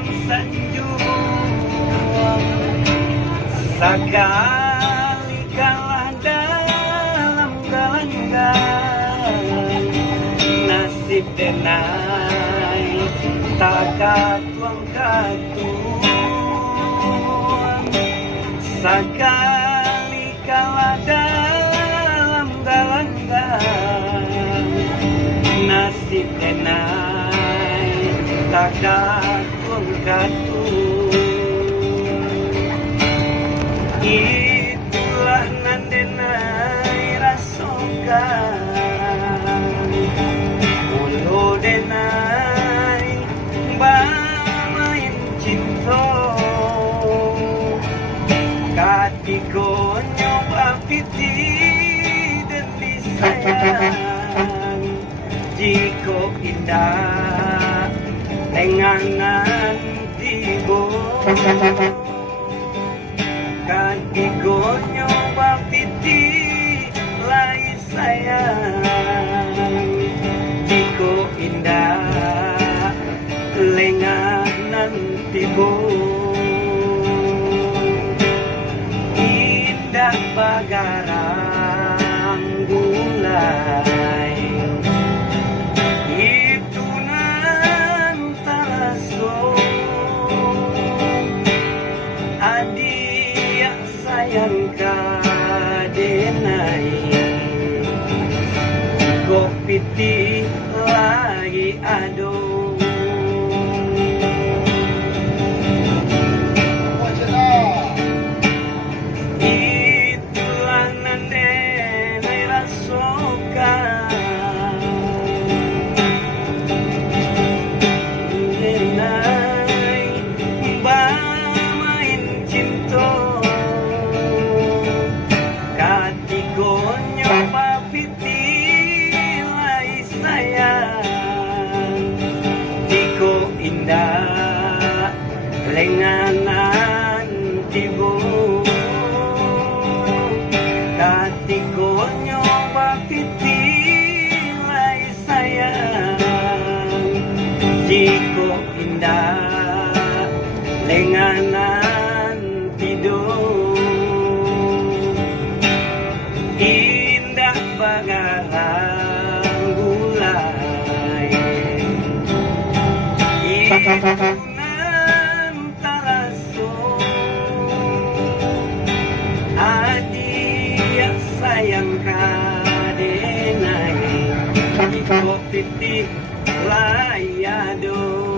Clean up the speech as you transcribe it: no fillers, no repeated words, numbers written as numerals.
tuang sanjung, sekali kalah dalam galanggang. Nasib denai tak tuang katuang, sekali kalah dalam galanggang. Nasib denai tak tuang katuang. Itulah nandenai rasokan, ulo denai bamain cinta. Katiko nyoba piti dan disayang, jiko indah tenganan tibo. Katiko nyoba piti lai sayang, jiko indah lenganan tibo. Indah bagarang gulai, itu nan talaso. Adik sayang kadenai, kopiti lagi ado. Itulah nandenai rasokan, denai bamain cinta. Katiko nyoba piti lai sayang, tiko indah lenganan tibo. Katiko nyoba piti lai sayang, tiko indah lenganan tido. Indah bagarang gulai, itu nan talaso. Adik sayang kadenai, kopiti lai ado.